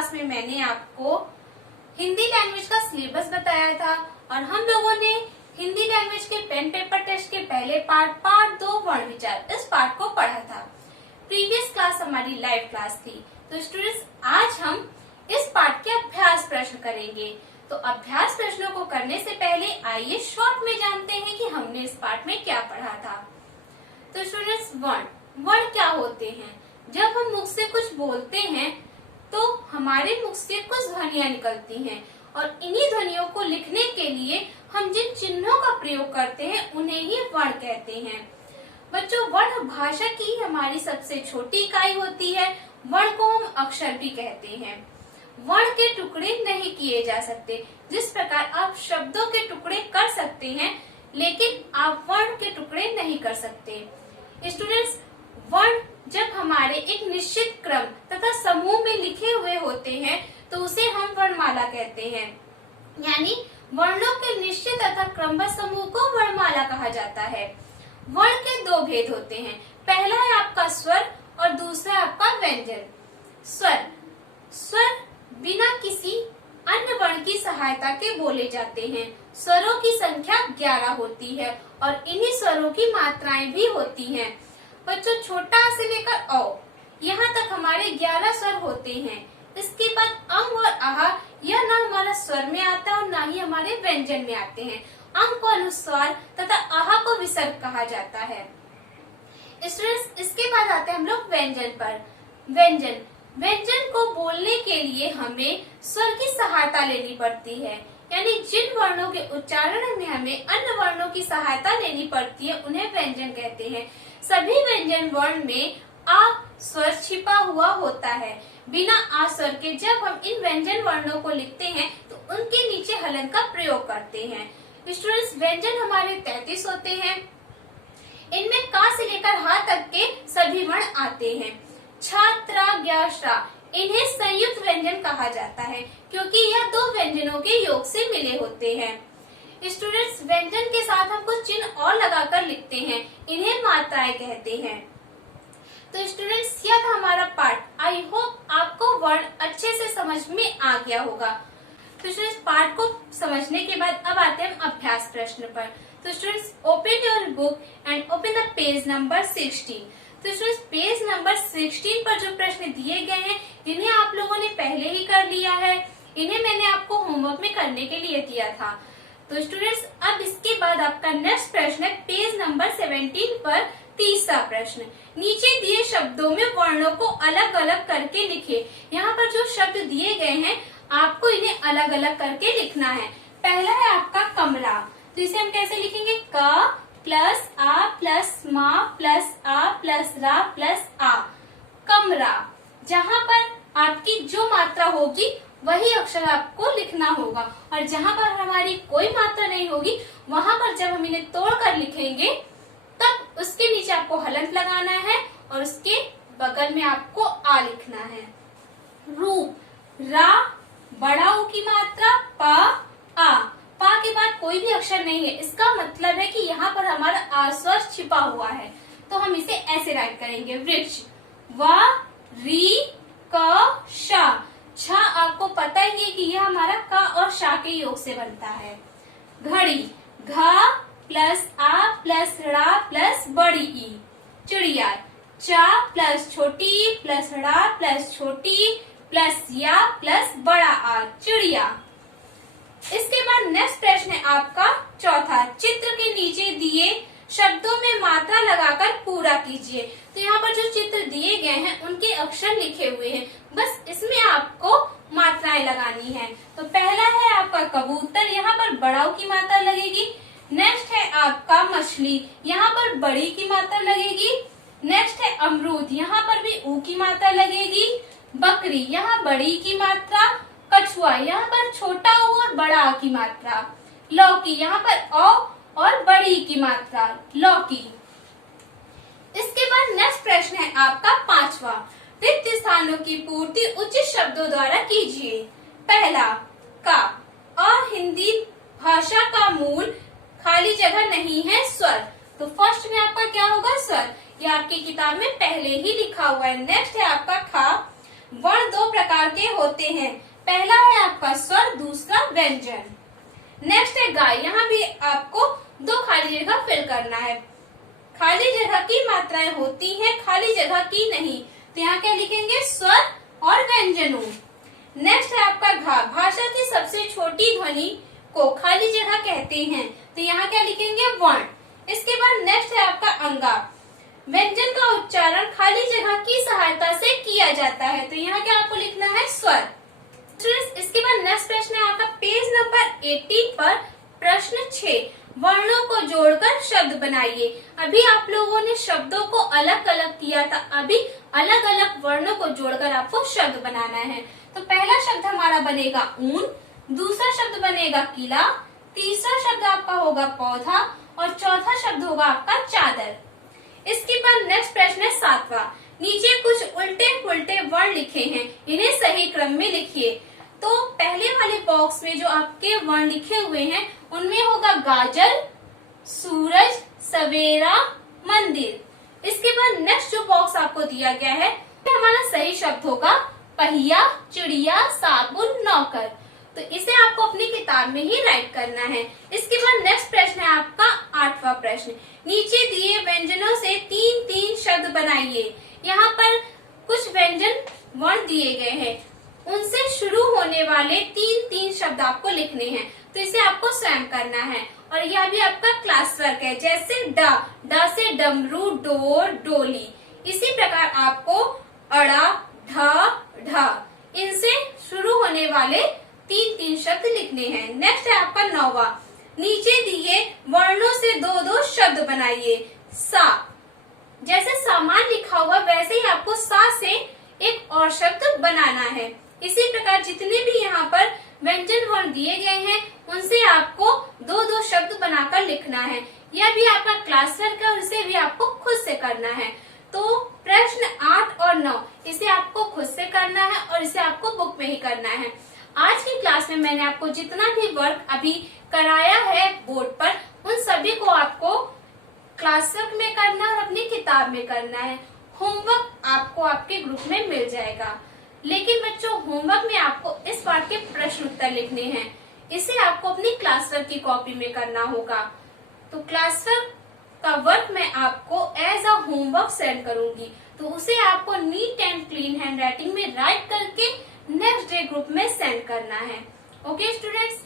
Class में मैंने आपको हिंदी लैंग्वेज का सिलेबस बताया था और हम लोगों ने हिंदी लैंग्वेज के पेन पेपर टेस्ट के पहले पार्ट 2 वर्ण विचार इस पार्ट को पढ़ा था। प्रीवियस क्लास हमारी लाइव क्लास थी। तो स्टूडेंट्स, आज हम इस पार्ट के अभ्यास प्रश्न करेंगे। तो अभ्यास प्रश्नों को करने से पहले आइए शॉर्ट में जानते हैं कि हमने इस पार्ट में क्या पढ़ा था। तो स्टूडेंट्स, वर्ण क्या होते हैं? जब हम मुख से कुछ बोलते हैं तो हमारे मुख से कुछ ध्वनियां निकलती हैं और इन्हीं ध्वनियों को लिखने के लिए हम जिन चिन्हों का प्रयोग करते हैं उन्हें ही वर्ण कहते हैं। बच्चों, वर्ण भाषा की हमारी सबसे छोटी इकाई होती है। वर्ण को हम अक्षर भी कहते हैं। वर्ण के टुकड़े नहीं किए जा सकते। जिस प्रकार आप शब्दों के टुकड़े कर सकते हैं, लेकिन आप वर्ण के टुकड़े नहीं कर सकते। स्टूडेंट्स, वर्ण जब हमारे एक निश्चित क्रम तथा समूह में लिखे हुए होते हैं तो उसे हम वर्णमाला कहते हैं। यानी वर्णों के निश्चित तथा क्रमबद्ध समूह को वर्णमाला कहा जाता है। वर्ण के दो भेद होते हैं। पहला है आपका स्वर और दूसरा आपका व्यंजन। स्वर बिना किसी अन्य वर्ण की सहायता के बोले जाते हैं। स्वरों की संख्या 11 होती है और इन्हीं स्वरों की मात्राएं भी होती हैं। बच्चों, छोटा आ से लेकर अ यहाँ तक हमारे 11 स्वर होते हैं। इसके बाद अंग और आह यह ना हमारा स्वर में आता है और ना ही हमारे व्यंजन में आते हैं। अंग को अनुस्वार तथा आह को विसर्ग कहा जाता है। स्टूडेंट्स, इसके बाद आते हैं हम लोग व्यंजन पर। व्यंजन को बोलने के लिए हमें स्वर की सहायता लेनी पड़ती है। यानी जिन वर्णों के उच्चारण में हमें अन्य वर्णों की सहायता लेनी पड़ती है उन्हें व्यंजन कहते हैं। सभी व्यंजन वर्ण में आ स्वर छिपा हुआ होता है। बिना आ स्वर के जब हम इन व्यंजन वर्णों को लिखते हैं तो उनके नीचे हलंत का प्रयोग करते हैं। स्टूडेंट्स, व्यंजन हमारे 33 होते हैं। इनमें का से लेकर हा तक के सभी वर्ण आते हैं। छात्रा, ज्ञाश्रा इन्हें संयुक्त व्यंजन कहा जाता है क्योंकि यह दो व्यंजनों के योग से मिले होते हैं। स्टूडेंट्स, व्यंजन के साथ हम कुछ चिन्ह और लगाकर लिखते हैं, इन्हें मात्राएं कहते हैं। तो स्टूडेंट्स, यह था हमारा पार्ट। आई होप आपको वर्ण अच्छे से समझ में आ गया होगा। तो स्टूडेंट्स, पार्ट को समझने के बाद अब आते हैं हम अभ्यास प्रश्न पर। तो students, open your book and open the page number 16। तो स्टूडेंट्स, पेज नंबर 16 पर जो प्रश्न दिए गए हैं इन्हें आप लोगों ने पहले ही कर लिया है। इन्हें मैंने आपको होमवर्क में करने के लिए दिया था। तो स्टूडेंट्स, अब इसके बाद आपका नेक्स्ट प्रश्न है पेज नंबर 17 पर तीसरा प्रश्न। नीचे दिए शब्दों में वर्णों को अलग अलग करके लिखे। यहाँ पर जो शब्द दिए गए हैं आपको इन्हें अलग अलग करके लिखना है। पहला है आपका कमरा। तो इसे हम कैसे लिखेंगे? क प्लस आ प्लस मा प्लस आ प्लस रा प्लस आ, कमरा। जहाँ पर आपकी जो मात्रा होगी वही अक्षर आपको लिखना होगा और जहाँ पर हमारी कोई मात्रा नहीं होगी वहाँ पर जब हम इन्हें तोड़कर लिखेंगे तब उसके नीचे आपको हलंत लगाना है और उसके बगल में आपको आ लिखना है। रूप, रा बड़ा ऊ की मात्रा, पा आ। पा के बाद कोई भी अक्षर नहीं है, इसका मतलब है कि यहाँ पर हमारा आ स्वर छिपा हुआ है। तो हम इसे ऐसे राइट करेंगे। वृक्ष, वा री क शा। छा आपको पता ही है कि यह हमारा का और शा के योग से बनता है। घड़ी, घा प्लस आ प्लस रा प्लस बड़ी ई। चिड़िया, चा प्लस छोटी ई प्लस रा प्लस छोटी प्लस या प्लस बड़ा आ, चिड़िया। इसके बाद नेक्स्ट प्रश्न है आपका चौथा। चित्र के नीचे दिए शब्दों में मात्रा लगाकर पूरा कीजिए। तो यहाँ पर जो चित्र दिए गए हैं उनके अक्षर लिखे हुए हैं, बस इसमें आपको मात्राएं लगानी है। तो पहला है आपका कबूतर, यहाँ पर बड़ाऊ की मात्रा लगेगी। नेक्स्ट है आपका मछली, यहाँ पर बड़ी की मात्रा लगेगी। नेक्स्ट है अमरूद, यहाँ पर भी ऊ की मात्रा लगेगी। बकरी, यहाँ बड़ी की मात्रा। कछुआ, यहाँ पर छोटा ऊ और बड़ा आ की मात्रा। लौकी, यहाँ पर औ और बड़ी की मात्रा, लौकी। इसके बाद नेक्स्ट प्रश्न है आपका पांचवा। रिक्त स्थानों की पूर्ति उचित शब्दों द्वारा कीजिए। पहला का, हिंदी भाषा का मूल खाली जगह नहीं है स्वर। तो फर्स्ट में आपका क्या होगा? स्वर। ये आपकी किताब में पहले ही लिखा हुआ है। नेक्स्ट है आपका खा, वर्ण दो प्रकार के होते हैं, पहला है आपका स्वर, दूसरा व्यंजन। नेक्स्ट है गा, यहाँ भी आपको दो खाली जगह फिल करना है। खाली जगह की मात्राएं होती हैं, खाली जगह की नहीं, तो यहाँ क्या लिखेंगे, स्वर और व्यंजनों। नेक्स्ट है आपका घा, भाषा की सबसे छोटी ध्वनि को खाली जगह कहते हैं, तो यहाँ क्या लिखेंगे, वर्ण। इसके बाद नेक्स्ट है आपका अंगा, व्यंजन का उच्चारण खाली जगह की सहायता से किया जाता है, तो यहाँ क्या आपको लिखना है, स्वर। इसके बाद नेक्स्ट प्रश्न है आपका पेज नंबर 18 पर प्रश्न 6, वर्णों को जोड़कर शब्द बनाइए। अभी आप लोगों ने शब्दों को अलग अलग किया था, अभी अलग अलग वर्णों को जोड़कर आपको शब्द बनाना है। तो पहला शब्द हमारा बनेगा ऊन, दूसरा शब्द बनेगा किला, तीसरा शब्द आपका होगा पौधा और चौथा शब्द होगा आपका चादर। इसके बाद नेक्स्ट प्रश्न है 7वां, नीचे कुछ उल्टे पुल्टे वर्ण लिखे हैं, इन्हें सही क्रम में लिखिए। तो पहले वाले बॉक्स में जो आपके वर्ण लिखे हुए हैं उनमें होगा गाजर, सूरज, सवेरा, मंदिर। इसके बाद नेक्स्ट जो बॉक्स आपको दिया गया है हमारा सही शब्द होगा पहिया, चिड़िया, साबुन, नौकर। तो इसे आपको अपनी किताब में ही राइट करना है। इसके बाद नेक्स्ट प्रश्न है आपका 8वां प्रश्न, नीचे दिए व्यंजनों से 3-3 शब्द बनाइए। यहाँ पर कुछ व्यंजन वर्ण दिए गए हैं, उनसे शुरू होने वाले 3-3 शब्द आपको लिखने हैं, तो इसे आपको स्वयं करना है। और यह भी आपका क्लास वर्क है, जैसे डा से डमरू, डोर, डोली। इसी प्रकार आपको अड़ा, ढा, इनसे शुरू होने वाले 3-3 शब्द लिखने हैं। नेक्स्ट है आपका 9वां, नीचे दिए वर्णों से 2-2 शब्द बनाइए। सा, जैसे सामान लिखा हुआ वैसे ही आपको सा से एक और शब्द बनाना है। इसी प्रकार जितने भी यहाँ पर व्यंजन वर्ण दिए गए हैं उनसे आपको 2-2 शब्द बनाकर लिखना है। यह भी आपका क्लास वर्क है और इसे भी आपको खुद से करना है। तो प्रश्न 8 और 9 इसे आपको खुद से करना है और इसे आपको बुक में ही करना है। आज की क्लास में मैंने आपको जितना भी वर्क अभी कराया है बोर्ड पर, उन सभी को आपको क्लास वर्क में करना है और अपनी किताब में करना है। होमवर्क आपको आपके ग्रुप में मिल जाएगा, लेकिन बच्चों होमवर्क में आपको इस बार के प्रश्न उत्तर लिखने हैं, इसे आपको अपनी क्लास वर्क की कॉपी में करना होगा। तो क्लास वर्क का वर्क मैं आपको एज अ होमवर्क सेंड करूंगी, तो उसे आपको neat and clean hand writing में राइट करके नेक्स्ट डे ग्रुप में सेंड करना है। Okay students.